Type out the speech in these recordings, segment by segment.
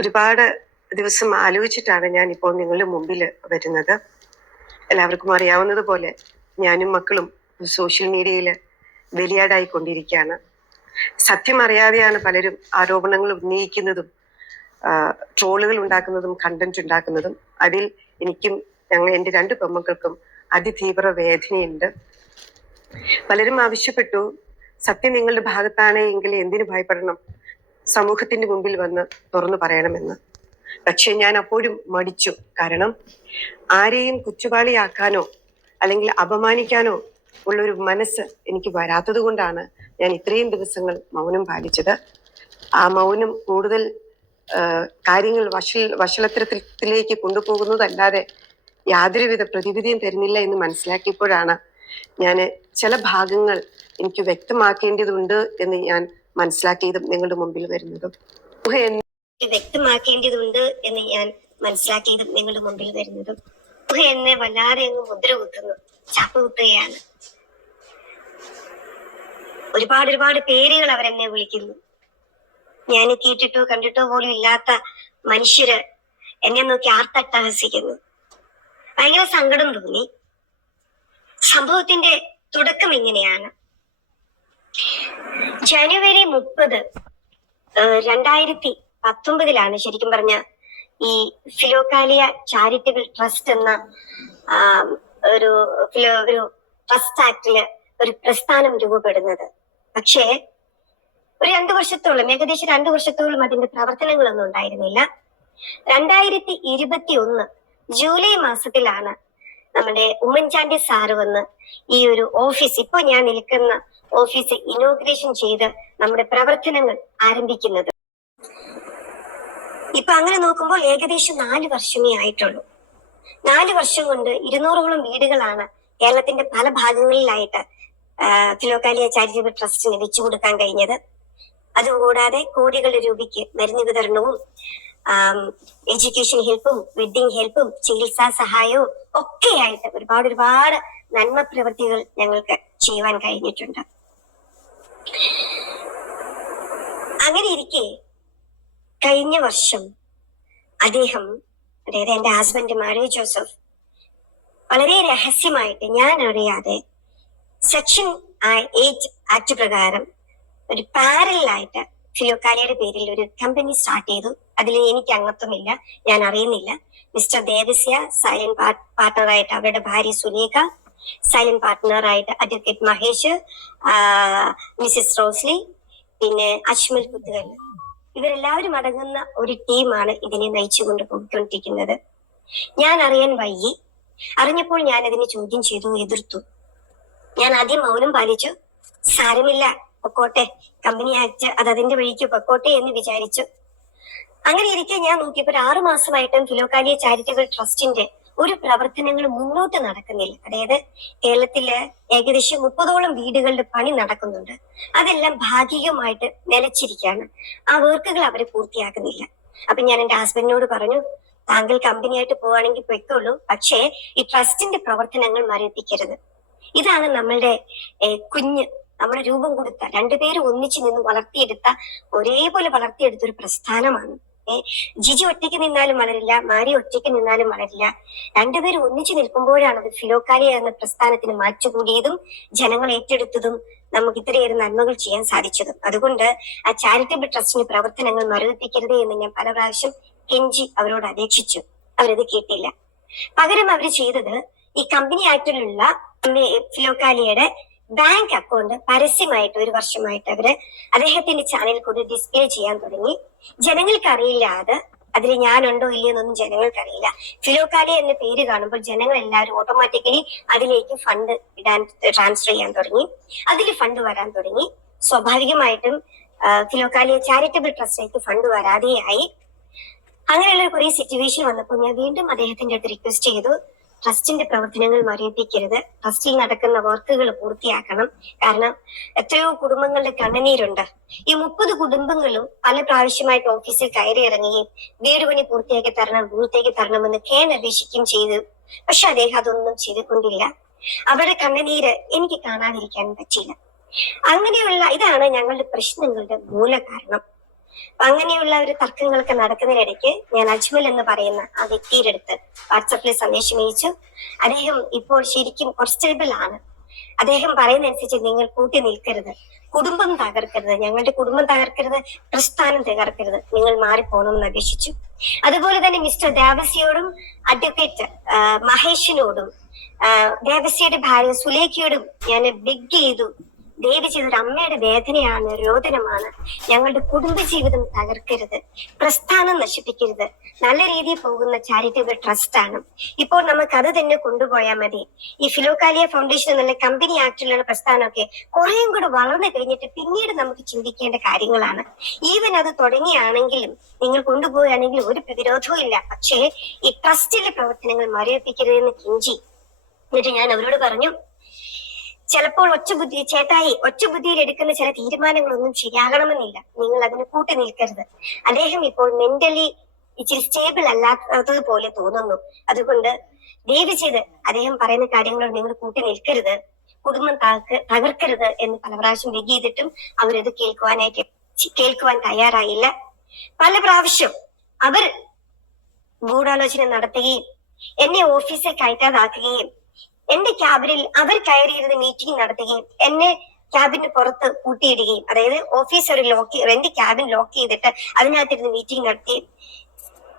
ഒരുപാട് ദിവസം ആലോചിച്ചിട്ടാണ് ഞാൻ ഇപ്പോൾ നിങ്ങളുടെ മുമ്പിൽ വരുന്നത്. എല്ലാവർക്കും അറിയാവുന്നതുപോലെ ഞാനും മക്കളും സോഷ്യൽ മീഡിയയിൽ ബലിയാടായിക്കൊണ്ടിരിക്കുകയാണ്. സത്യം അറിയാതെയാണ് പലരും ആരോപണങ്ങൾ ഉന്നയിക്കുന്നതും ട്രോളുകൾ ഉണ്ടാക്കുന്നതും കണ്ടന്റ് ഉണ്ടാക്കുന്നതും. അതിൽ എനിക്കും ഞങ്ങൾ എന്റെ രണ്ട് പെമ്മക്കൾക്കും അതിതീവ്ര വേദനയുണ്ട്. പലരും ആവശ്യപ്പെട്ടു സത്യം നിങ്ങളുടെ ഭാഗത്താണ് എങ്കിൽ എന്തിനു ഭയപ്പെടണം? സമൂഹത്തിന്റെ മുമ്പിൽ വന്ന് തുറന്നു പറയണമെന്ന്. പക്ഷെ ഞാൻ അപ്പോഴും മടിച്ചു. കാരണം ആരെയും കുച്ചുപാളിയാക്കാനോ അല്ലെങ്കിൽ അപമാനിക്കാനോ ഉള്ളൊരു മനസ്സ് എനിക്ക് വരാത്തത് കൊണ്ടാണ് ഞാൻ ഇത്രയും ദിവസങ്ങൾ മൗനം പാലിച്ചത്. ആ മൗനം കൂടുതൽ കാര്യങ്ങൾ വഷൽ വഷളത്തരത്തിലേക്ക് കൊണ്ടുപോകുന്നതല്ലാതെ യാതൊരുവിധ പ്രതിവിധിയും തരുന്നില്ല എന്ന് മനസ്സിലാക്കിയപ്പോഴാണ് ഞാൻ ചില ഭാഗങ്ങൾ എനിക്ക് വ്യക്തമാക്കേണ്ടതുണ്ട് എന്ന് ഞാൻ മനസ്സിലാക്കിയതും നിങ്ങളുടെ മുമ്പിൽ വരുന്നതും. വ്യക്തമാക്കേണ്ടതുണ്ട് എന്ന് ഞാൻ മനസ്സിലാക്കിയതും നിങ്ങളുടെ മുമ്പിൽ വരുന്നതും. എന്നെ വല്ലാതെ അങ്ങ് മുദ്ര കുത്തുന്നു ചാപ്പ കുത്തുകയാണ് ഒരുപാട് ഒരുപാട് പേരുകൾ അവരെന്നെ വിളിക്കുന്നു. ഞാൻ കേട്ടിട്ടോ കണ്ടിട്ടോ പോലും ഇല്ലാത്ത മനുഷ്യര് എന്നെ നോക്കി ആർത്തട്ടഹസിക്കുന്നു. ഭയങ്കര സങ്കടം തോന്നി. സംഭവത്തിന്റെ തുടക്കം ഇങ്ങനെയാണ്. ജനുവരി മുപ്പത് രണ്ടായിരത്തി പത്തൊമ്പതിലാണ് ശരിക്കും പറഞ്ഞ ഈ ഫിലോകാലിയ ചാരിറ്റബിൾ ട്രസ്റ്റ് എന്ന ഒരു ഫിലോ ഒരു ട്രസ്റ്റ് ആക്ടിൽ ഒരു പ്രസ്ഥാനം രൂപപ്പെടുന്നത്. പക്ഷേ ഒരു രണ്ടു വർഷത്തോളം ഏകദേശം രണ്ടു വർഷത്തോളം അതിന്റെ പ്രവർത്തനങ്ങളൊന്നും ഉണ്ടായിരുന്നില്ല. രണ്ടായിരത്തി ഇരുപത്തി ഒന്ന് ജൂലൈ മാസത്തിലാണ് നമ്മുടെ ഉമ്മൻചാണ്ടി സാറ് വന്ന് ഈ ഒരു ഓഫീസ് ഇപ്പൊ ഞാൻ നിൽക്കുന്ന ഓഫീസ് ഇനോഗ്രേഷൻ ചെയ്ത് നമ്മുടെ പ്രവർത്തനങ്ങൾ ആരംഭിക്കുന്നത്. ഇപ്പൊ അങ്ങനെ നോക്കുമ്പോൾ ഏകദേശം നാല് വർഷമേ ആയിട്ടുള്ളൂ. നാല് വർഷം കൊണ്ട് ഇരുന്നൂറോളം വീടുകളാണ് കേരളത്തിന്റെ പല ഭാഗങ്ങളിലായിട്ട് ഫിലോകാലിയ ചാരിറ്റബിൾ ട്രസ്റ്റിന് വെച്ചു കൊടുക്കാൻ കഴിഞ്ഞത്. അതുകൂടാതെ കോടികളുടെ രൂപയ്ക്ക് മരുന്ന് വിതരണവും എഡ്യൂക്കേഷൻ ഹെൽപ്പും വെഡിങ് ഹെൽപ്പും ചികിത്സാ സഹായവും ഒക്കെയായിട്ട് ഒരുപാട് ഒരുപാട് നന്മ പ്രവൃത്തികൾ ഞങ്ങൾക്ക് ചെയ്യുവാൻ കഴിഞ്ഞിട്ടുണ്ട്. അങ്ങനെ ഇരിക്കെ കഴിഞ്ഞ വർഷം അദ്ദേഹം അതായത് എന്റെ ഹസ്ബൻഡ് മാരി ജോസഫ് വളരെ രഹസ്യമായിട്ട് ഞാൻ അറിയാതെ സെക്ഷൻ എയ്റ്റ് ആക്ട് പ്രകാരം ഒരു പാരലായിട്ട് ഫിലോക്കാലിയുടെ പേരിൽ ഒരു കമ്പനി സ്റ്റാർട്ട് ചെയ്തു. അതിൽ എനിക്ക് അംഗത്വമില്ല. ഞാൻ അറിയുന്നില്ല. മിസ്റ്റർ ദേവസ്യ സൈലന്റ് പാർട്ട്ണറായിട്ട് അവരുടെ ഭാര്യ സുലേഖ സൈലന്റ് പാർട്ട്ണറായിട്ട് അഡ്വക്കേറ്റ് മഹേഷ് മിസ്സിസ് റോസ്ലി പിന്നെ അജ്മൽ കുത്തുകൽ ഇവരെല്ലാവരും അടങ്ങുന്ന ഒരു ടീമാണ് ഇതിനെ നയിച്ചുകൊണ്ട് പോയിക്കൊണ്ടിരിക്കുന്നത്. ഞാൻ അറിയാൻ വൈകി. അറിഞ്ഞപ്പോൾ ഞാൻ അതിനെ ചോദ്യം ചെയ്തു എതിർത്തു. ഞാൻ ആദ്യം മൗനം പാലിച്ചു. സാരമില്ല. പൊക്കോട്ടെ. കമ്പനി ആക്ട് അത് അതിന്റെ വഴിക്ക് പൊക്കോട്ടെ എന്ന് വിചാരിച്ചു. അങ്ങനെ ഇരിക്കെ ഞാൻ നോക്കിയപ്പോൾ ഒരു ആറു മാസമായിട്ടും ഫിലോകാലിയ ചാരിറ്റബിൾ ട്രസ്റ്റിന്റെ ഒരു പ്രവർത്തനങ്ങൾ മുന്നോട്ട് നടക്കുന്നില്ല. അതായത് കേരളത്തിൽ ഏകദേശം മുപ്പതോളം വീടുകളുടെ പണി നടക്കുന്നുണ്ട്. അതെല്ലാം ഭാഗികമായിട്ട് നിലച്ചിരിക്കുകയാണ്. ആ വർക്കുകൾ അവർ പൂർത്തിയാക്കുന്നില്ല. അപ്പൊ ഞാൻ എന്റെ ഹസ്ബൻഡിനോട് പറഞ്ഞു താങ്കൾ കമ്പനിയായിട്ട് പോവാണെങ്കിൽ പൊയ്ക്കോളൂ പക്ഷേ ഈ ട്രസ്റ്റിന്റെ പ്രവർത്തനങ്ങൾ മരവിപ്പിക്കരുത്. ഇതാണ് നമ്മളുടെ കുഞ്ഞ് നമ്മുടെ രൂപം കൊടുത്ത രണ്ടുപേരും ഒന്നിച്ചു നിന്ന് വളർത്തിയെടുത്ത ഒരേപോലെ വളർത്തിയെടുത്ത ഒരു പ്രസ്ഥാനമാണ്. ജിജി ഒറ്റയ്ക്ക് നിന്നാലും വളരില്ല മാരി ഒറ്റയ്ക്ക് നിന്നാലും വളരില്ല. രണ്ടുപേരും ഒന്നിച്ചു നിൽക്കുമ്പോഴാണ് അത് ഫിലോക്കാലിയ എന്ന പ്രസ്ഥാനത്തിന് മാറ്റുകൂടിയതും ജനങ്ങൾ ഏറ്റെടുത്തതും നമുക്ക് ഇത്രയേറെ നന്മകൾ ചെയ്യാൻ സാധിച്ചതും. അതുകൊണ്ട് ആ ചാരിറ്റബിൾ ട്രസ്റ്റിന്റെ പ്രവർത്തനങ്ങൾ മരവിപ്പിക്കരുത് എന്ന് ഞാൻ പല പ്രാവശ്യം കെഞ്ചി അവരോട് അപേക്ഷിച്ചു. അവരത് കേട്ടില്ല. പകരം അവർ ചെയ്തത് ഈ കമ്പനി ആക്ടിലുള്ള ഫിലോക്കാലിയുടെ ബാങ്ക് അക്കൗണ്ട് പരസ്യമായിട്ട് ഒരു വർഷമായിട്ട് അവർ അദ്ദേഹത്തിന്റെ ചാനൽ കൂടി ഡിസ്പ്ലേ ചെയ്യാൻ തുടങ്ങി. ജനങ്ങൾക്ക് അറിയില്ലാതെ അതിൽ ഞാനുണ്ടോ ഇല്ലയെന്നൊന്നും ജനങ്ങൾക്ക് അറിയില്ല ഫിലോക്കാലി എന്ന പേര് കാണുമ്പോൾ ജനങ്ങൾ എല്ലാവരും ഓട്ടോമാറ്റിക്കലി അതിലേക്ക് ഫണ്ട് ഇടാൻ ട്രാൻസ്ഫർ ചെയ്യാൻ തുടങ്ങി. അതിൽ ഫണ്ട് വരാൻ തുടങ്ങി. സ്വാഭാവികമായിട്ടും ഫിലോക്കാലിയ ചാരിറ്റബിൾ ട്രസ്റ്റിലേക്ക് ഫണ്ട് വരാതെയായി. അങ്ങനെയുള്ള കുറേ സിറ്റുവേഷൻ വന്നപ്പോൾ ഞാൻ വീണ്ടും അദ്ദേഹത്തിന്റെ അടുത്ത് റിക്വസ്റ്റ് ചെയ്തു. ട്രസ്റ്റിന്റെ പ്രവർത്തനങ്ങൾ മരവിപ്പിക്കരുത്. ട്രസ്റ്റിൽ നടക്കുന്ന വർക്കുകൾ പൂർത്തിയാക്കണം. കാരണം എത്രയോ കുടുംബങ്ങളുടെ കണ്ണുനീരുണ്ട്. ഈ മുപ്പത് കുടുംബങ്ങളും പല പ്രാവശ്യമായിട്ട് ഓഫീസിൽ കയറി ഇറങ്ങുകയും വീട് പണി പൂർത്തിയാക്കി തരണം പൂർത്തിയാക്കി തരണമെന്ന് കേൻ അപേക്ഷിക്കുകയും ചെയ്തു. പക്ഷെ അദ്ദേഹം അതൊന്നും ചെയ്തുകൊണ്ടില്ല. അവരുടെ കണ്ണുനീര് എനിക്ക് കാണാതിരിക്കാൻ പറ്റില്ല. അങ്ങനെയുള്ള ഇതാണ് ഞങ്ങളുടെ പ്രശ്നങ്ങളുടെ മൂല കാരണം അങ്ങനെയുള്ള ഒരു തർക്കങ്ങളൊക്കെ നടക്കുന്നതിനിടയ്ക്ക് ഞാൻ അജ്മൽ എന്ന് പറയുന്ന ആ വ്യക്തിയുടെ അടുത്ത് വാട്സപ്പിൽ സന്ദേശം അയച്ചു. അദ്ദേഹം ഇപ്പോൾ ശരിക്കും കുറച്ച് ആണ്. അദ്ദേഹം പറയുന്നതനുസരിച്ച് നിങ്ങൾ കൂട്ടി നിൽക്കരുത്. കുടുംബം തകർക്കരുത്. ഞങ്ങളുടെ കുടുംബം തകർക്കരുത്. പ്രസ്ഥാനം തകർക്കരുത്. നിങ്ങൾ മാറിപ്പോണമെന്ന് അപേക്ഷിച്ചു. അതുപോലെ തന്നെ മിസ്റ്റർ ദേവസിയോടും അഡ്വക്കേറ്റ് മഹേഷിനോടും ദേവസിയുടെ ഭാര്യ സുലേഖയോടും ഞാൻ ബിഗ് ചെയ്തു. ചെയ്തൊരു അമ്മയുടെ വേദനയാണ് രോദനമാണ്. ഞങ്ങളുടെ കുടുംബജീവിതം തകർക്കരുത് പ്രസ്ഥാനം നശിപ്പിക്കരുത്. നല്ല രീതിയിൽ പോകുന്ന ചാരിറ്റബിൾ ട്രസ്റ്റ് ആണ്. ഇപ്പോൾ നമുക്ക് അത് തന്നെ കൊണ്ടുപോയാൽ മതി. ഈ ഫിലോകാലിയ ഫൗണ്ടേഷൻ എന്നുള്ള കമ്പനി ആക്ടിലുള്ള പ്രസ്ഥാനമൊക്കെ കുറേയും കൂടെ വളർന്നു കഴിഞ്ഞിട്ട് പിന്നീട് നമുക്ക് ചിന്തിക്കേണ്ട കാര്യങ്ങളാണ്. ഈവൻ അത് തുടങ്ങിയാണെങ്കിലും നിങ്ങൾ കൊണ്ടുപോവുകയാണെങ്കിൽ ഒരു പ്രതിരോധവും ഇല്ല. പക്ഷേ ഈ ട്രസ്റ്റിലെ പ്രവർത്തനങ്ങൾ മരവിപ്പിക്കരുതെന്ന് കിഞ്ചി. എന്നിട്ട് ഞാൻ അവരോട് പറഞ്ഞു ചിലപ്പോൾ ഒറ്റബുദ്ധി ചേട്ടായി ഒറ്റബുദ്ധിയിൽ എടുക്കുന്ന ചില തീരുമാനങ്ങളൊന്നും ശരിയാകണമെന്നില്ല. നിങ്ങൾ അതിന് കൂട്ടി നിൽക്കരുത്. അദ്ദേഹം ഇപ്പോൾ മെന്റലി ഇച്ചിരി സ്റ്റേബിൾ അല്ലാത്തത് പോലെ തോന്നുന്നു. അതുകൊണ്ട് ദയവ് ചെയ്ത് അദ്ദേഹം പറയുന്ന കാര്യങ്ങളോട് നിങ്ങൾ കൂട്ടി നിൽക്കരുത്. കുടുംബം തകർക്ക് തകർക്കരുത് എന്ന് പല പ്രാവശ്യം ബെഗ് ചെയ്തിട്ടും അവരത് കേൾക്കുവാനായിട്ട് കേൾക്കുവാൻ തയ്യാറായില്ല. പല പ്രാവശ്യം അവർ ഗൂഢാലോചന നടത്തുകയും എന്നെ ഓഫീസിൽ കയറ്റാതാക്കുകയും എന്റെ ക്യാബിനിൽ അവർ കയറിയിരുന്ന് മീറ്റിംഗ് നടത്തുകയും എന്നെ ക്യാബിന് പുറത്ത് കൂട്ടിയിടുകയും അതായത് ഓഫീസ് ഒരു ലോക്ക് എന്റെ ക്യാബിൻ ലോക്ക് ചെയ്തിട്ട് അതിനകത്തിരുന്ന് മീറ്റിംഗ് നടത്തുകയും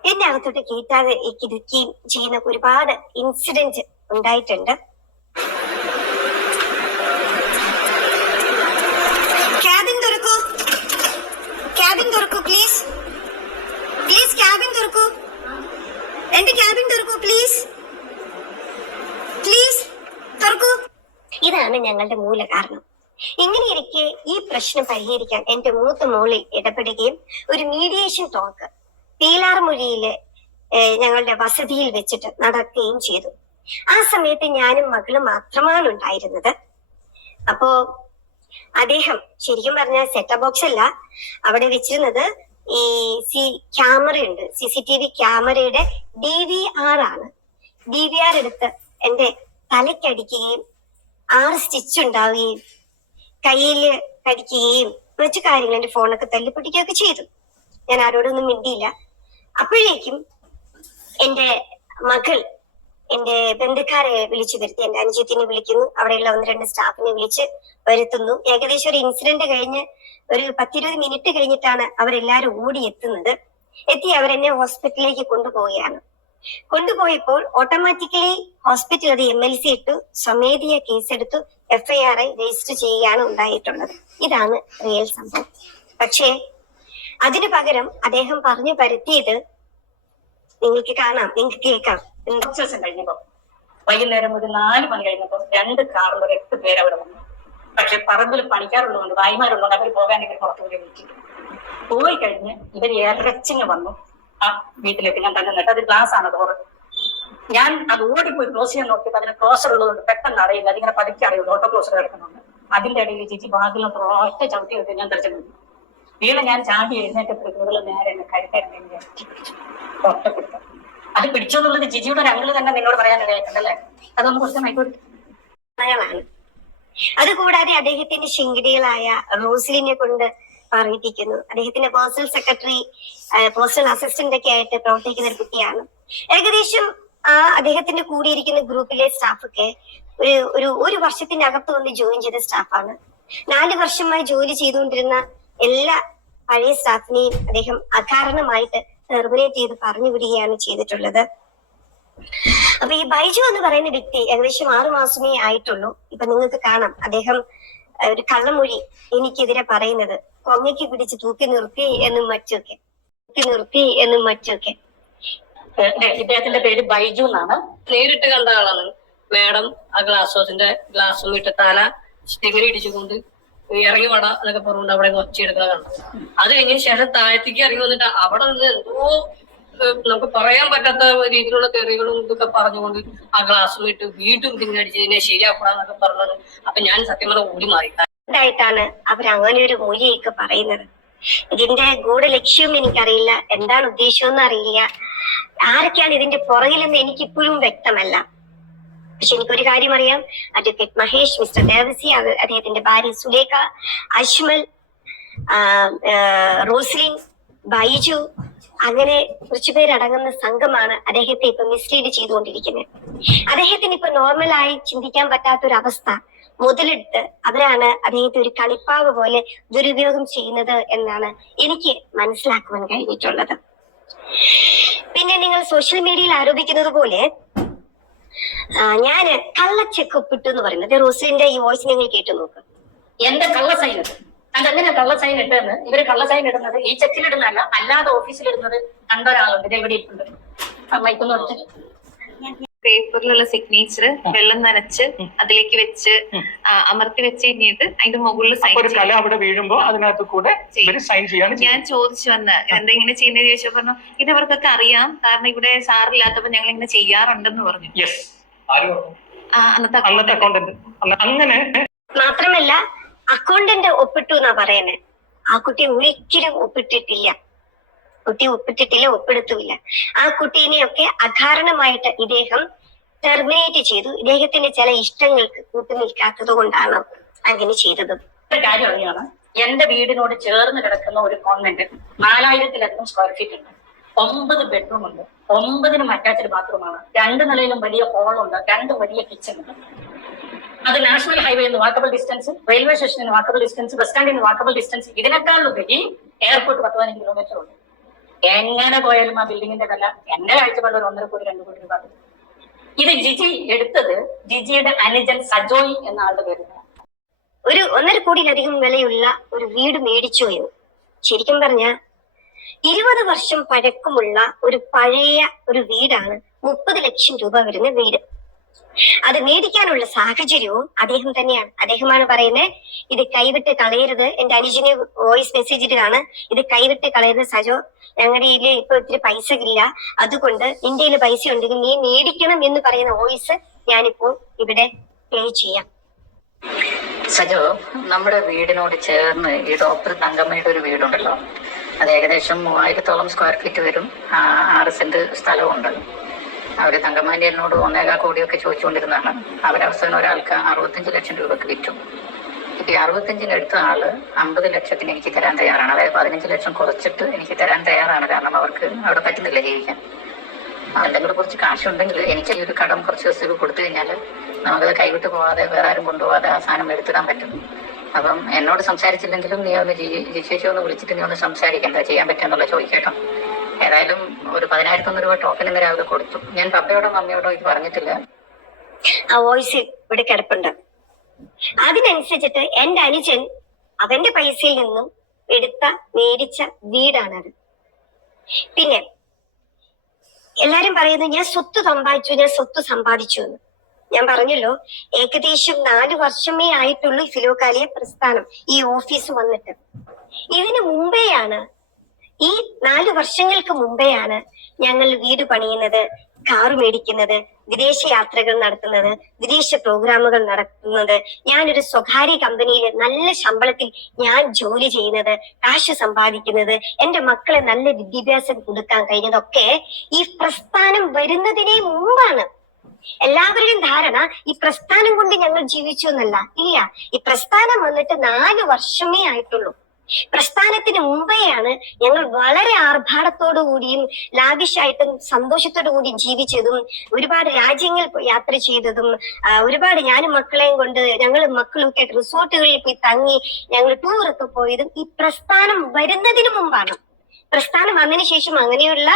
എന്നെ അകത്തോട്ട് കയറ്റാതെ ഇരിക്കുകയും ചെയ്യുന്ന ഒരുപാട് ഇൻസിഡന്റ് ഉണ്ടായിട്ടുണ്ട്. ക്യാബിൻ തുറക്കൂ. ക്യാബിൻ തുറക്കൂ പ്ലീസ് പ്ലീസ് ക്യാബിൻ തുറക്കൂ. എന്റെ ക്യാബിൻ തുറക്കൂ പ്ലീസ് പ്ലീസ് തുറക്കൂ. ഇതാണ് ഞങ്ങളുടെ മൂല കാരണം. ഇങ്ങനെയിരിക്കെ ഈ പ്രശ്നം പരിഹരിക്കാൻ എന്റെ മൂത്ത മോളിൽ ഇടപെടുകയും ഒരു മീഡിയേഷൻ ടോക്ക് പീലാർമൊഴിയിലെ ഞങ്ങളുടെ വസതിയിൽ വെച്ചിട്ട് നടക്കുകയും ചെയ്തു. ആ സമയത്ത് ഞാനും മകളും മാത്രമാണ് ഉണ്ടായിരുന്നത്. അപ്പോ അദ്ദേഹം ശരിക്കും പറഞ്ഞാൽ സെറ്റ് ബോക്സ് അല്ല. അവിടെ വെച്ചിരുന്നത് ഈ സി ക്യാമറ ഉണ്ട് സി സി ടി വി ക്യാമറയുടെ ഡി വി ആർ ആണ്. ഡി വി ആർ എടുത്ത് എന്റെ തലയ്ക്കടിക്കുകയും ആറ് സ്റ്റിച്ച് ഉണ്ടാവുകയും കയ്യിൽ കടിക്കുകയും മറ്റു കാര്യങ്ങൾ എന്റെ ഫോണൊക്കെ തല്ലിപ്പൊട്ടിക്കുകയൊക്കെ ചെയ്തു. ഞാൻ ആരോടൊന്നും മിണ്ടിയില്ല. അപ്പോഴേക്കും എന്റെ മകൾ എന്റെ ബന്ധുക്കാരെ വിളിച്ചു വരുത്തി എന്റെ അനുജത്തിനെ വിളിക്കുന്നു. അവിടെയുള്ള ഒന്ന് രണ്ട് സ്റ്റാഫിനെ വിളിച്ച് വരുത്തുന്നു. ഏകദേശം ഒരു ഇൻസിഡന്റ് കഴിഞ്ഞ് ഒരു പത്തിരുപത് മിനിറ്റ് കഴിഞ്ഞിട്ടാണ് അവരെല്ലാരും ഓടി എത്തുന്നത്. എത്തി അവരെന്നെ ഹോസ്പിറ്റലിലേക്ക് കൊണ്ടുപോവുകയാണ്. കൊണ്ടുപോയപ്പോൾ ഓട്ടോമാറ്റിക്കലി ഹോസ്പിറ്റൽ അത് എം എൽ സി ഇട്ടു സ്വമേധിയ കേസെടുത്തു എഫ്ഐആർ രജിസ്റ്റർ ചെയ്യുകയാണ് ഉണ്ടായിട്ടുള്ളത്. ഇതാണ് റിയൽ സംഭവം. പക്ഷേ അതിനു പകരം അദ്ദേഹം പറഞ്ഞു പരത്തിയത് നിങ്ങൾക്ക് കാണാം നിങ്ങൾക്ക് കേൾക്കാം. കുറച്ച് ദിവസം കഴിഞ്ഞപ്പോ വൈകുന്നേരം ഒരു നാല് മണി കഴിഞ്ഞപ്പോ രണ്ട് കാറിൽ ഒരു എട്ട് പേര് അവിടെ വന്നു. പക്ഷെ പറമ്പിൽ പണിക്കാറുള്ളതുകൊണ്ട് വായിമാരുള്ളതുകൊണ്ട് അവർ പോകാൻ ഇവർ പുറത്തു പോയി പോയി കഴിഞ്ഞ് ഇവർ ഏറെ വന്നു. ആ വീട്ടിലേക്ക് ഞാൻ തന്നെ നട്ടത് അത് ഗ്ലാസ് ആണ് ഡോറ് ഞാൻ അത് ഓടിപ്പോയി ക്ലോസ് ചെയ്യാൻ നോക്കിയപ്പോൾ അതിന് ക്ലോസർ ഉള്ളതുകൊണ്ട് പെട്ടെന്ന് അറിയില്ല. അതിങ്ങനെ പതുക്കെ അറിയുള്ളൂ. ഓട്ടോ ക്ലോസർ കിടക്കുന്നുണ്ട്. അതിന്റെ ഇടയിൽ ചേച്ചി ബാഗിൽ ഒറ്റ ചവിട്ടി വെച്ച് ഞാൻ തെറിച്ചു നിന്നു ഞാൻ ചാടി എഴുന്നേറ്റപ്പോഴേക്കും നേരെ എന്നെ കഴുത്താൻ വേണ്ടി ഒറ്റപ്പെടുത്ത അത് പിടിച്ചോന്നുള്ളത് ജിജിയുടെ ഒരു അങ്കിൾ തന്നെ നിന്നോട് പറയാൻ ഇടയായിട്ടുണ്ടല്ലേ? അതൊന്ന് കുറച്ച് മൈക്കോട്ട് ാണ് അതുകൂടാതെ അദ്ദേഹത്തിന്റെ ശിങ്കിടികളായ റോസ്ലിനെ കൊണ്ട് പറയിപ്പിക്കുന്നു അദ്ദേഹത്തിന്റെ പേഴ്സണൽ സെക്രട്ടറി പേഴ്സണൽ അസിസ്റ്റന്റ് ഒക്കെ ആയിട്ട് പ്രവർത്തിക്കുന്ന ഒരു കുട്ടിയാണ്. ഏകദേശം ആ അദ്ദേഹത്തിന്റെ കൂടെ ഇരിക്കുന്ന ഗ്രൂപ്പിലെ സ്റ്റാഫൊക്കെ ഒരു ഒരു ഒരു വർഷത്തിനകത്ത് വന്ന് ജോയിൻ ചെയ്ത സ്റ്റാഫാണ് നാല് വർഷമായി ജോലി ചെയ്തുകൊണ്ടിരുന്ന എല്ലാ പഴയ സ്റ്റാഫിനെയും അദ്ദേഹം അകാരണമായിട്ട് ടെർമിനേറ്റ് ചെയ്ത് പറഞ്ഞു വിടുകയാണ് ചെയ്തിട്ടുള്ളത്. അപ്പൊ ഈ ബൈജു എന്ന് പറയുന്ന വ്യക്തി ഏകദേശം ആറു മാസമേ ആയിട്ടുള്ളൂ. ഇപ്പൊ നിങ്ങൾക്ക് കാണാം അദ്ദേഹം ഒരു കള്ളമൊഴി എനിക്കെതിരെ പറയുന്നത്. കൊങ്ങയ്ക്ക് പിടിച്ച് തൂക്കി നിർത്തി എന്നും മറ്റൊക്കെ തൂക്കി നിർത്തി എന്നും മറ്റൊക്കെ ഇദ്ദേഹത്തിന്റെ പേര് ബൈജു എന്നാണ്. നേരിട്ട് കണ്ട ആളാണ്. മാഡം ആ ഗ്ലാസ് ഹൗസിന്റെ ഗ്ലാസ് ഇട്ട് തല സ്റ്റിങ്ങിൽ ഇടിച്ചുകൊണ്ട് ഇറങ്ങി വട എന്നൊക്കെ പറഞ്ഞുകൊണ്ട് അവിടെ ഒച്ചയെടുക്കുന്ന കണ്ടു. അത് കഴിഞ്ഞ ശേഷം താഴത്തേക്ക് ഇറങ്ങി വന്നിട്ട് അവിടെ നിന്ന് എന്തോ നമുക്ക് പറയാൻ പറ്റാത്ത രീതിയിലുള്ള തെറികളും ഇതൊക്കെ പറഞ്ഞുകൊണ്ട് ആ ഗ്ലാസ് ഇട്ട് വീണ്ടും തിങ്ങടിച്ചതിനെ ശരിയാക്കണമെന്നൊക്കെ പറഞ്ഞത് അപ്പൊ ഞാൻ സത്യം പറഞ്ഞ ഓടി മാറി. ായിട്ടാണ് അവർ അങ്ങനെ ഒരു മൊഴിയൊക്കെ പറയുന്നത്. ഇതിന്റെ ഗൂഢലക്ഷ്യവും എനിക്കറിയില്ല. എന്താണ് ഉദ്ദേശമെന്ന് അറിയില്ല. ആരൊക്കെയാണ് ഇതിന്റെ പുറകിലെന്ന് എനിക്കിപ്പോഴും വ്യക്തമല്ല. പക്ഷെ എനിക്കൊരു കാര്യം അറിയാം. അഡ്വക്കേറ്റ് മഹേഷ് മിസ്റ്റർ ദേവസി അദ്ദേഹത്തിന്റെ ഭാര്യ സുലേഖ ആ, റോസ്ലിൻ ബൈജു അങ്ങനെ കുറച്ചു പേരടങ്ങുന്ന സംഘമാണ് അദ്ദേഹത്തെ ഇപ്പൊ മിസ്ലീഡ് ചെയ്തുകൊണ്ടിരിക്കുന്നത്. അദ്ദേഹത്തിന് ഇപ്പൊ നോർമലായി ചിന്തിക്കാൻ പറ്റാത്ത മുതലെടുത്ത് അവരാണ് അദ്ദേഹത്തെ ഒരു കളിപ്പാവ് പോലെ ദുരുപയോഗം ചെയ്യുന്നത് എന്നാണ് എനിക്ക് മനസ്സിലാക്കുവാൻ കഴിഞ്ഞിട്ടുള്ളത്. പിന്നെ നിങ്ങൾ സോഷ്യൽ മീഡിയയിൽ ആരോപിക്കുന്നത് പോലെ ഞാൻ കള്ള ചെക്ക് ഒപ്പിട്ടു എന്ന് പറയുന്നത്. റോസിന്റെ ഈ വോയിസ് നിങ്ങൾ കേട്ടു നോക്ക്. എന്റെ കള്ള സൈൻ അത് അതെങ്ങനെ കള്ള സൈൻ ഇട്ടെന്ന് ഇവർ കള്ള സൈൻ ഇടുന്നത് ഈ ചെക്കിൽ ഇടുന്നതല്ല അല്ലാതെ ഓഫീസിൽ ഇടുന്നത് കണ്ട ഒരാളുണ്ട്. ഇത് എവിടെ ഇട്ടുണ്ട്? പേപ്പറിലുള്ള സിഗ്നേച്ചർ വെള്ളം നനച്ച് അതിലേക്ക് വെച്ച് അമർത്തി വെച്ച് കഴിഞ്ഞിട്ട് അതിന്റെ മുകളിൽ സൈൻ ഒരു കല അവിടെ വീഴുമ്പോ അതിനകത്ത് കൂടെ സൈൻ ചെയ്യാൻ ഞാൻ ചോദിച്ചു വന്ന് എന്താ ഇങ്ങനെ ചെയ്യുന്നത് ചോദിച്ചപ്പോ പറഞ്ഞു ഇത് അവർക്കൊക്കെ അറിയാം. കാരണം ഇവിടെ സാറില്ലാത്തപ്പോ ഞങ്ങൾ ഇങ്ങനെ ചെയ്യാറുണ്ടെന്ന് പറഞ്ഞു. അന്നത്തെ അന്നത്തെ അക്കൗണ്ടന്റ് അങ്ങനെ മാത്രമല്ല അക്കൗണ്ടന്റ് ഒപ്പിട്ടു എന്നാ പറയുന്നത് ആ കുട്ടി ഒരിക്കലും ഒപ്പിട്ടിട്ടില്ല. കുട്ടി ഒപ്പിട്ടിട്ടില്ല ഒപ്പിടത്തുമില്ല. ആ കുട്ടീനെയൊക്കെ അകാരണമായിട്ട് ഇദ്ദേഹം ടെർമിനേറ്റ് ചെയ്തു. ഇദ്ദേഹത്തിന്റെ ചില ഇഷ്ടങ്ങൾക്ക് കൂട്ടുനിൽക്കാത്തത് കൊണ്ടാണ് അങ്ങനെ ചെയ്തത്. ഒരു കാര്യം അറിയാണ് എന്റെ വീടിനോട് ചേർന്ന് കിടക്കുന്ന ഒരു കോൺവെന്റ് നാലായിരത്തിലധികം സ്ക്വയർ ഫീറ്റ് ഉണ്ട്. ഒമ്പത് ബെഡ്റൂം ഉണ്ട്. ഒമ്പതിനും അറ്റാച്ച്ഡ് ബാത്റൂമാണ് രണ്ട് നിലയിലും വലിയ ഹോളുണ്ട് രണ്ട് വലിയ കിച്ചൺ ഉണ്ട്. അത് നാഷണൽ ഹൈവേ നിന്ന് വാക്കബിൾ ഡിസ്റ്റൻസ് റെയിൽവേ സ്റ്റേഷനിൽ വാക്കബിൾ ഡിസ്റ്റൻസ് ബസ് സ്റ്റാൻഡിൽ നിന്ന് വാക്കബിൾ ഡിസ്റ്റൻസ് ഇതിനേക്കാളുപരി എയർപോർട്ട് പത്ത് പതിനഞ്ച് കിലോമീറ്റർ ഉണ്ട്. എങ്ങനെ പോയാലും ആ ബിൽഡിങ്ങിന്റെ വില എന്റെ കാഴ്ചപ്പാട് ഒരു ഒന്നര കോടി രണ്ട് കോടി രൂപ. ഇത് ജിജി എടുത്തത് ജിജിയുടെ അനുജൻ സജോയ് എന്ന ആളുടെ പേരിലാണ്. ഒരു ഒന്നര കോടിയിലധികം വിലയുള്ള ഒരു വീട് മേടിച്ചോയോ ശരിക്കും പറഞ്ഞ ഇരുപത് വർഷം പഴക്കമുള്ള ഒരു പഴയ ഒരു വീടാണ് മുപ്പത് ലക്ഷം രൂപ വരുന്ന വീട്. അത് മേടിക്കാനുള്ള സാഹചര്യവും അദ്ദേഹം തന്നെയാണ്. അദ്ദേഹമാണ് പറയുന്നത് ഇത് കൈവിട്ട് കളയരുത്. എന്റെ അനുജന് വോയിസ് മെസ്സേജ് ഇടുകയാണ് ഇത് കൈവിട്ട് കളയരുത് സജോ. ഞങ്ങളുടെ കയ്യിൽ ഇപ്പൊ ഒത്തിരി പൈസ ഇല്ല അതുകൊണ്ട് ഇന്ത്യയിൽ പൈസ ഉണ്ടെങ്കിൽ നീ മേടിക്കണം എന്ന് പറയുന്ന വോയിസ് ഞാനിപ്പോൾ ഇവിടെ പ്ലേ ചെയ്യാം. സജോ നമ്മുടെ വീടിനോട് ചേർന്ന് ഈ ഡോക്ടർ തങ്കമ്മയുടെ ഒരു വീടുണ്ടല്ലോ. അത് ഏകദേശം മൂവായിരത്തോളം സ്ക്വയർ ഫീറ്റ് വരും. ആറ് സെന്റ് സ്ഥലമുണ്ട് അവർ തങ്കമാനിയലിനോട് ഒന്നേകാൽ ഒന്നേകാ കോടിയൊക്കെ ചോദിച്ചുകൊണ്ടിരുന്നതാണ് അവരവസാനം ഒരാൾക്ക് അറുപത്തഞ്ച് ലക്ഷം രൂപക്ക് വിറ്റു ഈ അറുപത്തഞ്ചിന് എടുത്ത ആൾ അമ്പത് ലക്ഷത്തിന് എനിക്ക് തരാൻ തയ്യാറാണ് അതായത് പതിനഞ്ച് ലക്ഷം കുറച്ചിട്ട് എനിക്ക് തരാൻ തയ്യാറാണ് കാരണം അവർക്ക് അവിടെ പറ്റുന്നില്ല ജീവിക്കാൻ എന്തെങ്കിലും കുറച്ച് കാശുണ്ടെങ്കിൽ എനിക്ക് ഈ ഒരു കടം കുറച്ച് ദിവസം കൊടുത്തു കഴിഞ്ഞാൽ നമുക്കത് കൈവിട്ട് പോവാതെ വേറെ ആരും കൊണ്ടുപോകാതെ ആ സാധനം എടുത്തിടാൻ പറ്റും അപ്പം എന്നോട് സംസാരിച്ചില്ലെങ്കിലും നീ ഒന്ന് ജിശേഷി ഒന്ന് വിളിച്ചിട്ട് നീ ഒന്ന് സംസാരിക്കണ്ട ചെയ്യാൻ പറ്റുമെന്നുള്ള ചോദിക്കേട്ടോ ഏതായാലും ഒരു പതിനായിരത്തൊന്ന് രൂപ ടോക്കൺ ഇന്ന് രാവിലെ കൊടുത്തു. ഞാൻ പപ്പയോടോ മമ്മിയോടോ ഇത് പറഞ്ഞിട്ടില്ല. ആ വോയിസ് ഇവിടെ കിടപ്പുണ്ട്. അതിനനുസരിച്ചിട്ട് എന്റെ അനുജൻ അവന്റെ പൈസയിൽ നിന്നും എടുത്ത മേടിച്ച വീടാണത്. പിന്നെ എല്ലാരും പറയുന്നു ഞാൻ സ്വത്ത് സമ്പാദിച്ചു ഞാൻ സ്വത്ത് സമ്പാദിച്ചു എന്ന്. ഞാൻ പറഞ്ഞല്ലോ ഏകദേശം നാല് വർഷമേ ആയിട്ടുള്ളൂ ഫിലോകാലിയ പ്രസ്ഥാനം ഈ ഓഫീസ് വന്നിട്ട്. ഇതിനു മുമ്പേയാണ് ഈ നാല് വർഷങ്ങൾക്ക് മുമ്പെയാണ് ഞങ്ങൾ വീട് പണിയുന്നത് കാർ മേടിക്കുന്നത് വിദേശ യാത്രകൾ നടത്തുന്നത് വിദേശ പ്രോഗ്രാമുകൾ നടത്തുന്നത്. ഞാനൊരു സ്വകാര്യ കമ്പനിയിൽ നല്ല ശമ്പളത്തിൽ ഞാൻ ജോലി ചെയ്യുന്നത് കാശ് സമ്പാദിക്കുന്നത് എന്റെ മക്കളെ നല്ല വിദ്യാഭ്യാസം കൊടുക്കാൻ കഴിഞ്ഞതൊക്കെ ഈ പ്രസ്ഥാനം വരുന്നതിനെ മുമ്പാണ്. എല്ലാവരുടെയും ധാരണ ഈ പ്രസ്ഥാനം കൊണ്ട് ഞങ്ങൾ ജീവിച്ചു എന്നല്ല. ഇല്ല ഈ പ്രസ്ഥാനം വന്നിട്ട് നാല് വർഷമേ ആയിട്ടുള്ളൂ. പ്രസ്ഥാനത്തിന് മുമ്പേയാണ് ഞങ്ങൾ വളരെ ആർഭാടത്തോടു കൂടിയും ലാവിഷായിട്ടും സന്തോഷത്തോടു കൂടി ജീവിച്ചതും ഒരുപാട് രാജ്യങ്ങൾ യാത്ര ചെയ്തതും ഒരുപാട് ഞാനും മക്കളെയും കൊണ്ട് ഞങ്ങൾ മക്കളൊക്കെ ആയിട്ട് റിസോർട്ടുകളിൽ പോയി തങ്ങി ഞങ്ങൾ ടൂറൊക്കെ പോയതും ഈ പ്രസ്ഥാനം വരുന്നതിന് മുമ്പാണ്. പ്രസ്ഥാനം വന്നതിന് ശേഷം അങ്ങനെയുള്ള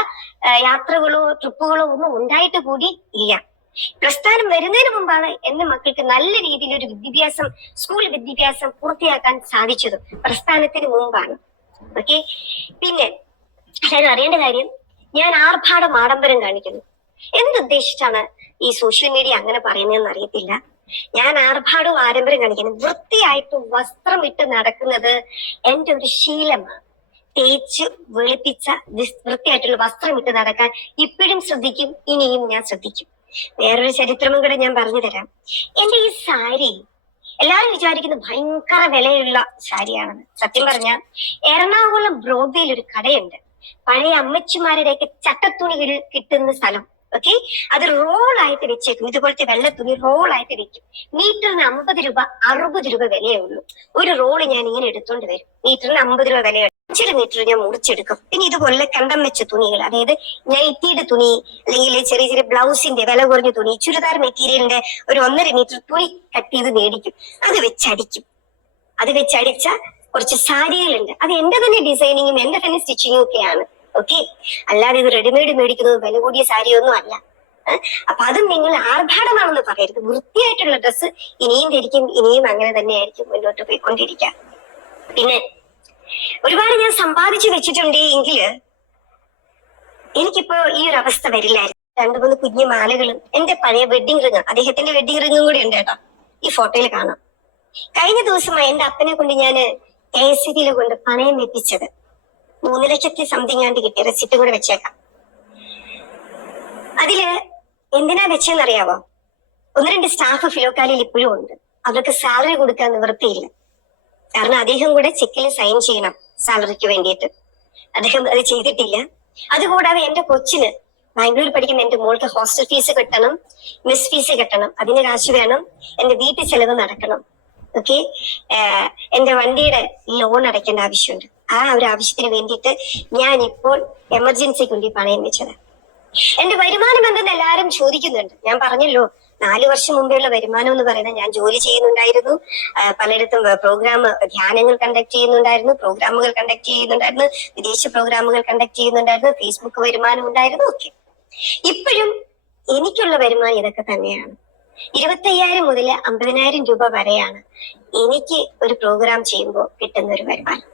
യാത്രകളോ ട്രിപ്പുകളോ ഒന്നും ഉണ്ടായിട്ട് കൂടി ഇല്ല. പ്രസ്ഥാനം വരുന്നതിന് മുമ്പാണ് എന്റെ മക്കൾക്ക് നല്ല രീതിയിൽ ഒരു വിദ്യാഭ്യാസം സ്കൂൾ വിദ്യാഭ്യാസം പൂർത്തിയാക്കാൻ സാധിച്ചത് പ്രസ്ഥാനത്തിന് മുമ്പാണ്. ഓക്കെ പിന്നെ ഞാൻ അറിയേണ്ട കാര്യം ഞാൻ ആർഭാടം ആഡംബരം കാണിക്കുന്നു. എന്തുദ്ദേശിച്ചാണ് ഈ സോഷ്യൽ മീഡിയ അങ്ങനെ പറയുന്നതെന്ന് അറിയത്തില്ല. ഞാൻ ആർഭാടവും ആഡംബരം കാണിക്കുന്നു. വൃത്തിയായിട്ട് വസ്ത്രം ഇട്ട് നടക്കുന്നത് എന്റെ ഒരു ശീലമാണ്. തേച്ച് വെളുപ്പിച്ച വൃത്തിയായിട്ടുള്ള വസ്ത്രം ഇട്ട് നടക്കാൻ ഇപ്പോഴും ശ്രദ്ധിക്കും ഇനിയും ഞാൻ ശ്രദ്ധിക്കും. വേറൊരു ചരിത്രവും കൂടെ ഞാൻ പറഞ്ഞു തരാം. എന്റെ ഈ സാരി എല്ലാവരും വിചാരിക്കുന്നത് ഭയങ്കര വിലയുള്ള സാരിയാണെന്ന്. സത്യം പറഞ്ഞ എറണാകുളം ബ്രോഡ്വേയിൽ ഒരു കടയുണ്ട്. പഴയ അമ്മച്ചിമാരുടെയൊക്കെ ചട്ടത്തുണികൾ കിട്ടുന്ന സ്ഥലം. ഓക്കെ? അത് റോൾ ആയിട്ട് വെച്ചേക്കും. ഇതുപോലത്തെ വെള്ള തുണി റോൾ ആയിട്ട് വെക്കും. മീറ്ററിന് അമ്പത് രൂപ അറുപത് രൂപ വിലയേ ഉള്ളൂ. ഒരു റോൾ ഞാൻ ഇങ്ങനെ എടുത്തോണ്ട് വരും. മീറ്ററിന് അമ്പത് രൂപ വിലയുള്ളൂ ഇച്ചിരി മീറ്റർ ഞാൻ മുറിച്ചെടുക്കും. പിന്നെ ഇതുപോലെ കണ്ടം വെച്ച തുണികൾ അതായത് നൈറ്റിയുടെ തുണി അല്ലെങ്കിൽ ചെറിയ ചെറിയ ബ്ലൗസിന്റെ വില കുറഞ്ഞ തുണി ചുരിദാർ മെറ്റീരിയലിന്റെ ഒരു ഒന്നര മീറ്റർ തുണി കട്ട് ചെയ്ത് മേടിക്കും. അത് വെച്ചടിക്കും അത് വെച്ചടിച്ച കുറച്ച് സാരികളുണ്ട്. അത് എന്റെ തന്നെ ഡിസൈനിങ്ങും എന്റെ തന്നെ സ്റ്റിച്ചിങ്ങും ഒക്കെയാണ്. ഓക്കെ? അല്ലാതെ ഇത് റെഡിമെയ്ഡ് മേടിക്കുന്നത് വില കൂടിയ സാരിയൊന്നും അല്ല? അപ്പൊ അതും നിങ്ങൾ ആർഭാടമാണെന്ന് പറയരുത്. വൃത്തിയായിട്ടുള്ള ഡ്രസ്സ് ഇനിയും ധരിക്കും ഇനിയും അങ്ങനെ തന്നെയായിരിക്കും മുന്നോട്ട് പോയിക്കൊണ്ടിരിക്കുക. പിന്നെ ഒരുപാട് ഞാൻ സമ്പാദിച്ചു വെച്ചിട്ടുണ്ട് എങ്കിൽ എനിക്കിപ്പോ ഈ ഒരു അവസ്ഥ വരില്ലായിരുന്നു. രണ്ടു മൂന്ന് കുഞ്ഞു മാലകളും എന്റെ പഴയ വെഡിങ് റിങ് അദ്ദേഹത്തിന്റെ വെഡിങ് റിങ്ങും കൂടി ഉണ്ട് കേട്ടോ. ഈ ഫോട്ടോയിൽ കാണാം. കഴിഞ്ഞ ദിവസമായി എന്റെ അപ്പനെ കൊണ്ട് ഞാൻ കെ എസ് കൊണ്ട് പണയം എത്തിച്ചത് മൂന്ന് ലക്ഷത്തി സംതിങ് ആണ്ട് കിട്ടിയ റെസിപ്റ്റും കൂടെ വെച്ചേക്കാം. അതിൽ എന്തിനാ വെച്ചെന്നറിയാവോ? ഒന്ന് രണ്ട് സ്റ്റാഫ് ഫിലോക്കാലിൽ ഇപ്പോഴും ഉണ്ട്. അവർക്ക് സാലറി കൊടുക്കാൻ നിവൃത്തിയില്ല കാരണം അദ്ദേഹം കൂടെ ചെക്കിൽ സൈൻ ചെയ്യണം സാലറിക്ക് വേണ്ടിയിട്ട്. അദ്ദേഹം അത് ചെയ്തിട്ടില്ല. അതുകൂടാതെ എന്റെ കൊച്ചിന് ബാംഗ്ലൂർ പഠിക്കുന്ന എന്റെ മോൾക്ക് ഹോസ്റ്റൽ ഫീസ് കെട്ടണം മിസ് ഫീസ് കെട്ടണം അതിന് കാശ് വേണം എന്റെ വീട്ടു ചെലവ് നടക്കണം. ഓക്കെ? എന്റെ വണ്ടിയുടെ ലോൺ അടയ്ക്കേണ്ട ആവശ്യമുണ്ട്. ആ ഒരു ആവശ്യത്തിന് വേണ്ടിയിട്ട് ഞാൻ ഇപ്പോൾ എമർജൻസിക്ക് വേണ്ടി പണയം വെച്ചത്. എന്റെ വരുമാനം എന്തെന്ന് എല്ലാവരും ചോദിക്കുന്നുണ്ട്. ഞാൻ പറഞ്ഞല്ലോ നാല് വർഷം മുമ്പെയുള്ള വരുമാനം എന്ന് പറയുന്നത് ഞാൻ ജോലി ചെയ്യുന്നുണ്ടായിരുന്നു. പലയിടത്തും പ്രോഗ്രാം ധ്യാനങ്ങൾ കണ്ടക്ട് ചെയ്യുന്നുണ്ടായിരുന്നു പ്രോഗ്രാമുകൾ കണ്ടക്ട് ചെയ്യുന്നുണ്ടായിരുന്നു വിദേശ പ്രോഗ്രാമുകൾ കണ്ടക്ട് ചെയ്യുന്നുണ്ടായിരുന്നു ഫേസ്ബുക്ക് വരുമാനം ഉണ്ടായിരുന്നു ഒക്കെ. ഇപ്പോഴും എനിക്കുള്ള വരുമാനം ഇതൊക്കെ തന്നെയാണ്. ഇരുപത്തയ്യായിരം മുതൽ അമ്പതിനായിരം രൂപ വരെയാണ് എനിക്ക് ഒരു പ്രോഗ്രാം ചെയ്യുമ്പോൾ കിട്ടുന്ന ഒരു വരുമാനം.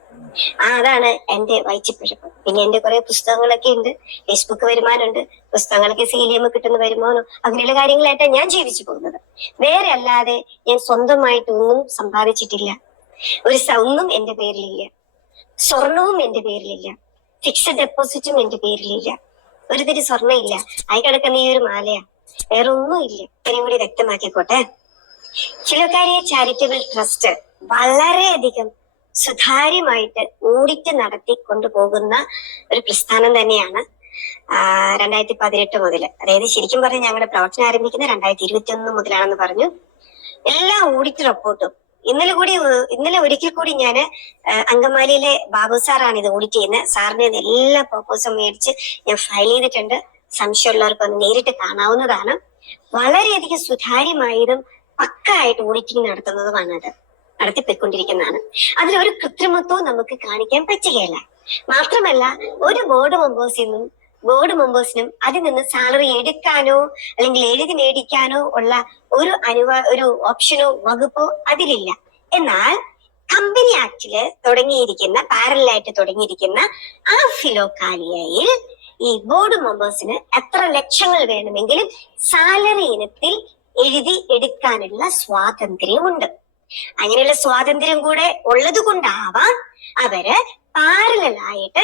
അതാണ് എന്റെ വയറ്റിപ്പിഴപ്പ് പിന്നെ എന്റെ കുറെ പുസ്തകങ്ങളൊക്കെ ഉണ്ട്. ഫേസ്ബുക്ക് വരുമാനമുണ്ട്. പുസ്തകങ്ങളൊക്കെ സീലിയം കിട്ടുന്ന വരുമാനം. അങ്ങനെയുള്ള കാര്യങ്ങളായിട്ടാണ് ഞാൻ ജീവിച്ചു പോകുന്നത്. വേറെ അല്ലാതെ ഞാൻ സ്വന്തമായിട്ട് ഒന്നും സമ്പാദിച്ചിട്ടില്ല. ഒരു സൗണ്ടും എന്റെ പേരിലില്ല. സ്വർണവും എന്റെ പേരിലില്ല. ഫിക്സഡ് ഡെപ്പോസിറ്റും എന്റെ പേരിലില്ല. ഒരു തിരി സ്വർണ ഇല്ല ആയി കിടക്കുന്ന ഈ ഒരു മാലയാ. വേറെ ഒന്നും ഇല്ല ഇത്രയും കൂടി വ്യക്തമാക്കിക്കോട്ടെ. ചിലക്കാരിയ ചാരിറ്റബിൾ ട്രസ്റ്റ് വളരെയധികം സുതാര്യമായിട്ട് ഓഡിറ്റ് നടത്തി കൊണ്ടുപോകുന്ന ഒരു പ്രസ്ഥാനം തന്നെയാണ് രണ്ടായിരത്തി പതിനെട്ട് മുതൽ അതായത് ശരിക്കും പറഞ്ഞാൽ ഞങ്ങളുടെ പ്രവർത്തനം ആരംഭിക്കുന്നത് രണ്ടായിരത്തി ഇരുപത്തി ഒന്ന് മുതലാണെന്ന് പറഞ്ഞു. എല്ലാ ഓഡിറ്റ് റിപ്പോർട്ടും ഇന്നലെ കൂടി ഇന്നലെ ഒരിക്കൽ കൂടി ഞാൻ അങ്കമാലിയിലെ ബാബു സാറാണ് ഇത് ഓഡിറ്റ് ചെയ്യുന്നത്. സാറിന് എല്ലാ പേർപ്പസും മേടിച്ച് ഞാൻ ഫയൽ ചെയ്തിട്ടുണ്ട്. സംശയമുള്ളവർക്ക് ഒന്ന് നേരിട്ട് കാണാവുന്നതാണ്. വളരെയധികം സുതാര്യമായതും പക്കായിട്ട് ഓഡിറ്റിംഗ് നടത്തുന്നതുമാണ് അത് നടത്തിപ്പോയിക്കൊണ്ടിരിക്കുന്നതാണ് അതിലൊരു കൃത്രിമത്വവും നമുക്ക് കാണിക്കാൻ പറ്റുകയില്ല. മാത്രമല്ല ഒരു ബോർഡ് മെമ്പേഴ്സിൽ നിന്നും ബോർഡ് മെമ്പേഴ്സിനും അതിൽ നിന്ന് സാലറി എടുക്കാനോ അല്ലെങ്കിൽ എഴുതി മേടിക്കാനോ ഉള്ള ഒരു അനുവ ഒരു ഓപ്ഷനോ വകുപ്പോ അതിലില്ല. എന്നാൽ കമ്പനി ആക്ടിൽ തുടങ്ങിയിരിക്കുന്ന പാരലായിട്ട് തുടങ്ങിയിരിക്കുന്ന ആ ഫിലോക്കാലിയയിൽ ഈ ബോർഡ് മെമ്പേഴ്സിന് എത്ര ലക്ഷങ്ങൾ വേണമെങ്കിലും സാലറി ഇനത്തിൽ എഴുതി എടുക്കാനുള്ള സ്വാതന്ത്ര്യമുണ്ട്. അങ്ങനെയുള്ള സ്വാതന്ത്ര്യം കൂടെ ഉള്ളത് കൊണ്ടാവാം അവർ പാരലായിട്ട്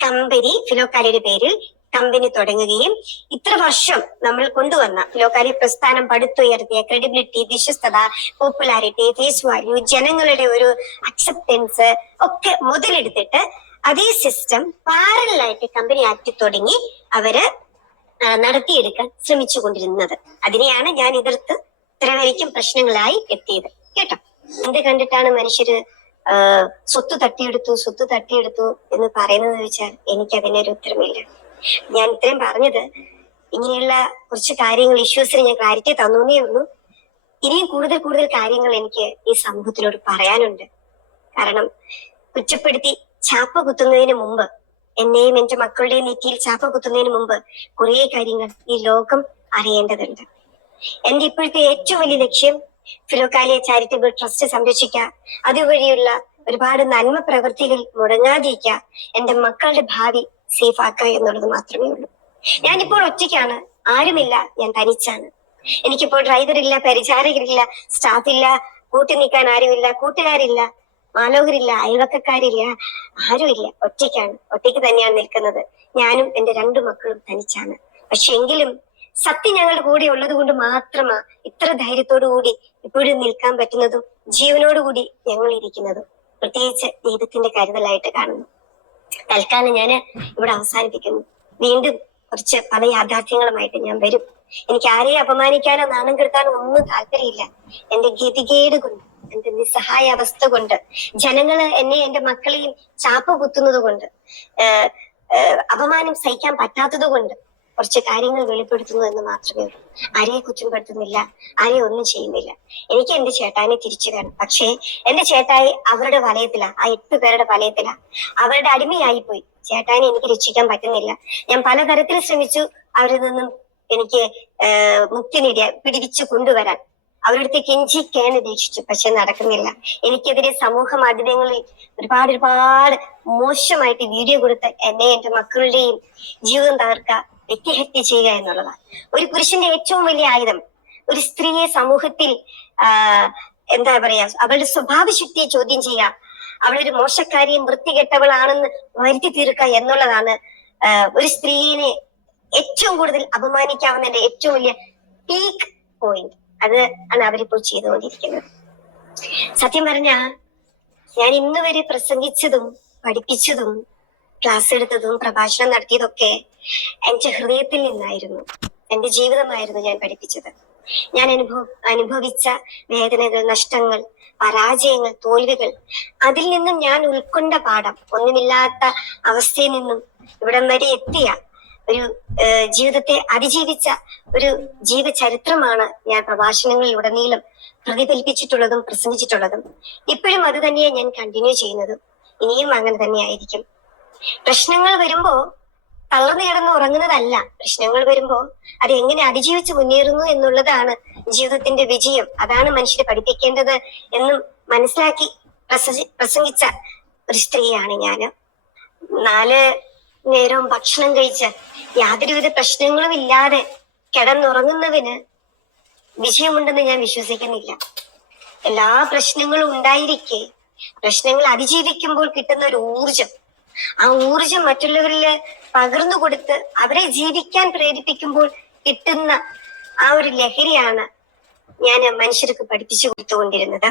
കമ്പനി ഫിലോക്കാലിയുടെ പേരിൽ കമ്പനി തുടങ്ങുകയും ഇത്ര വർഷം നമ്മൾ കൊണ്ടുവന്ന ഫിലോക്കാലി പ്രസ്ഥാനം പടുത്തുയർത്തിയ ക്രെഡിബിലിറ്റി വിശ്വസ്തത പോപ്പുലാരിറ്റി ഫേസ് വാല്യൂ ജനങ്ങളുടെ ഒരു അക്സെപ്റ്റൻസ് ഒക്കെ മുതലെടുത്തിട്ട് അതേ സിസ്റ്റം പാരലായിട്ട് കമ്പനി ആക്കി തുടങ്ങി അവർ നടത്തിയെടുക്കാൻ ശ്രമിച്ചു കൊണ്ടിരുന്നത് അതിനെയാണ് ഞാൻ എതിർത്ത് ഇത്രവരയ്ക്കും പ്രശ്നങ്ങളായി എത്തിയത്. കേട്ടോ? എന്ത് കണ്ടിട്ടാണ് മനുഷ്യര് സ്വത്ത് തട്ടിയെടുത്തു സ്വത്ത് തട്ടിയെടുത്തു എന്ന് പറയുന്നത് വെച്ചാൽ എനിക്ക് അതിനൊരു ഉത്തരമില്ല. ഞാൻ ഇത്രയും പറഞ്ഞത് ഇങ്ങനെയുള്ള കുറച്ച് കാര്യങ്ങൾ ഇഷ്യൂസിന് ഞാൻ ക്ലാരിറ്റി തന്നേ ഉള്ളൂ. ഇനിയും കൂടുതൽ കൂടുതൽ കാര്യങ്ങൾ എനിക്ക് ഈ സമൂഹത്തിനോട് പറയാനുണ്ട്. കാരണം കുറ്റപ്പെടുത്തി ചാപ്പ കുത്തുന്നതിന് മുമ്പ് എന്നെയും എന്റെ മക്കളുടെയും നെറ്റിയിൽ ചാപ്പ കുത്തുന്നതിന് മുമ്പ് കുറേ കാര്യങ്ങൾ ഈ ലോകം അറിയേണ്ടതുണ്ട്. എന്റെ ഇപ്പോഴത്തെ ഏറ്റവും വലിയ ലക്ഷ്യം ഫിലോക്കാലിയ ചാരിറ്റബിൾ ട്രസ്റ്റ് സംരക്ഷിക്കുക. അതുവഴിയുള്ള ഒരുപാട് നന്മ പ്രവൃത്തികൾ മുടങ്ങാതിരിക്കുക എന്റെ മക്കളുടെ ഭാവി സേഫ് ആക്കുക എന്നുള്ളത് മാത്രമേ ഉള്ളൂ. ഞാനിപ്പോൾ ഒറ്റയ്ക്കാണ്. ആരുമില്ല. ഞാൻ തനിച്ചാണ്. എനിക്കിപ്പോൾ ഡ്രൈവറില്ല പരിചാരകരില്ല സ്റ്റാഫില്ല കൂട്ടി നിൽക്കാൻ ആരുമില്ല കൂട്ടുകാരില്ല മാലോകരില്ല അയൽവക്കക്കാരില്ല ആരുമില്ല. ഒറ്റയ്ക്കാണ്. ഒറ്റയ്ക്ക് തന്നെയാണ് നിൽക്കുന്നത്. ഞാനും എന്റെ രണ്ടു മക്കളും തനിച്ചാണ്. പക്ഷെ എങ്കിലും സത്യം ഞങ്ങളുടെ കൂടെ ഉള്ളത് കൊണ്ട് മാത്രമാ ഇത്ര ധൈര്യത്തോടു കൂടി ഇപ്പോഴും നിൽക്കാൻ പറ്റുന്നതും ജീവനോടുകൂടി ഞങ്ങൾ ഇരിക്കുന്നതും. പ്രത്യേകിച്ച് ദൈവത്തിന്റെ കരുതലായിട്ട് കാണുന്നു. തൽക്കാലം ഞാൻ ഇവിടെ അവസാനിപ്പിക്കുന്നു. വീണ്ടും കുറച്ച് പല യാഥാർത്ഥ്യങ്ങളുമായിട്ട് ഞാൻ വരും. എനിക്ക് ആരെയും അപമാനിക്കാനോ നാണം കെടുത്താനോ ഒന്നും താല്പര്യമില്ല. എന്റെ ഗതികേട് കൊണ്ട് എന്റെ നിസ്സഹായ അവസ്ഥ കൊണ്ട് ജനങ്ങൾ എന്നെ എന്റെ മക്കളെയും ചാപ്പ് കുത്തുന്നത് കൊണ്ട് അപമാനം സഹിക്കാൻ പറ്റാത്തത് കൊണ്ട് കുറച്ച് കാര്യങ്ങൾ വെളിപ്പെടുത്തുന്നു എന്ന് മാത്രമേ ഉള്ളൂ. ആരെയും കുറ്റപ്പെടുത്തുന്നില്ല ആരെയും ഒന്നും ചെയ്യുന്നില്ല. എനിക്ക് എന്റെ ചേട്ടാനെ തിരിച്ചു വേണം. പക്ഷേ എന്റെ ചേട്ടായി അവരുടെ വലയത്തിലാ ആ എട്ട് പേരുടെ വലയത്തിലാ. അവരുടെ അടിമയായി പോയി ചേട്ടാനെ എനിക്ക് രക്ഷിക്കാൻ പറ്റുന്നില്ല. ഞാൻ പലതരത്തിൽ ശ്രമിച്ചു അവരിൽ നിന്നും എനിക്ക് മുക്തി നേടിയ പിടിവിച്ചു കൊണ്ടുവരാൻ. അവരുടെ കെഞ്ചി കെഞ്ചിക്കാൻ ഉദ്ദേശിച്ചു പക്ഷെ നടക്കുന്നില്ല. എനിക്കെതിരെ സമൂഹ മാധ്യമങ്ങളിൽ ഒരുപാട് ഒരുപാട് മോശമായിട്ട് വീഡിയോ കൊടുത്ത് എന്നെ എന്റെ മക്കളുടെയും ജീവിതം തകർക്ക വ്യക്തിഹത്യ ചെയ്യുക എന്നുള്ളതാണ്. ഒരു പുരുഷന്റെ ഏറ്റവും വലിയ ആയുധം ഒരു സ്ത്രീയെ സമൂഹത്തിൽ എന്താ പറയാ അവളുടെ സ്വഭാവ ശക്തിയെ ചോദ്യം ചെയ്യുക. അവളൊരു മോശക്കാരിയും വൃത്തികെട്ടവളാണെന്ന് വരുത്തി തീർക്കുക എന്നുള്ളതാണ് ഒരു സ്ത്രീയെ ഏറ്റവും കൂടുതൽ അപമാനിക്കാവുന്നതിന്റെ ഏറ്റവും വലിയ പീക്ക് പോയിന്റ് അത് ആണ് അവരിപ്പോൾ ചെയ്തുകൊണ്ടിരിക്കുന്നത്. സത്യം പറഞ്ഞ ഞാൻ ഇന്നുവരെ പ്രസംഗിച്ചതും പഠിപ്പിച്ചതും ക്ലാസ് എടുത്തതും പ്രഭാഷണം നടത്തിയതൊക്കെ എന്റെ ഹൃദയത്തിൽ നിന്നായിരുന്നു എന്റെ ജീവിതമായിരുന്നു ഞാൻ പഠിപ്പിച്ചത്. ഞാൻ അനുഭവ അനുഭവിച്ച വേദനകൾ നഷ്ടങ്ങൾ പരാജയങ്ങൾ തോൽവികൾ അതിൽ നിന്നും ഞാൻ ഉൾക്കൊണ്ട പാഠം ഒന്നുമില്ലാത്ത അവസ്ഥയിൽ നിന്നും ഇവിടം വരെ എത്തിയ ഒരു ജീവിതത്തെ അതിജീവിച്ച ഒരു ജീവചരിത്രമാണ് ഞാൻ പ്രഭാഷണങ്ങളിൽ ഉടനീളം പ്രതിഫലിപ്പിച്ചിട്ടുള്ളതും പ്രസംഗിച്ചിട്ടുള്ളതും. ഇപ്പോഴും അത് തന്നെയാണ് ഞാൻ കണ്ടിന്യൂ ചെയ്യുന്നതും. ഇനിയും അങ്ങനെ തന്നെ ആയിരിക്കും. പ്രശ്നങ്ങൾ വരുമ്പോ തളർന്നു കിടന്ന് ഉറങ്ങുന്നതല്ല പ്രശ്നങ്ങൾ വരുമ്പോൾ അത് എങ്ങനെ അതിജീവിച്ച് മുന്നേറുന്നു എന്നുള്ളതാണ് ജീവിതത്തിന്റെ വിജയം. അതാണ് മനുഷ്യരെ പഠിപ്പിക്കേണ്ടത് എന്നും മനസ്സിലാക്കി പ്രസംഗിച്ച ഒരു സ്ത്രീയാണ് ഞാൻ നാല് നേരവും ഭക്ഷണം കഴിച്ച് യാതൊരുവിധ പ്രശ്നങ്ങളും ഇല്ലാതെ കിടന്നുറങ്ങുന്നവന് വിജയമുണ്ടെന്ന് ഞാൻ വിശ്വസിക്കുന്നില്ല. എല്ലാ പ്രശ്നങ്ങളും ഉണ്ടായിരിക്കെ പ്രശ്നങ്ങൾ അതിജീവിക്കുമ്പോൾ കിട്ടുന്ന ഒരു ഊർജം ആ ഊർജം മറ്റുള്ളവരിൽ പകർന്നു കൊടുത്ത് അവരെ ജീവിക്കാൻ പ്രേരിപ്പിക്കുമ്പോൾ കിട്ടുന്ന ആ ഒരു ലഹരിയാണ് ഞാൻ മനുഷ്യർക്ക് പഠിപ്പിച്ചു കൊടുത്തുകൊണ്ടിരുന്നത്.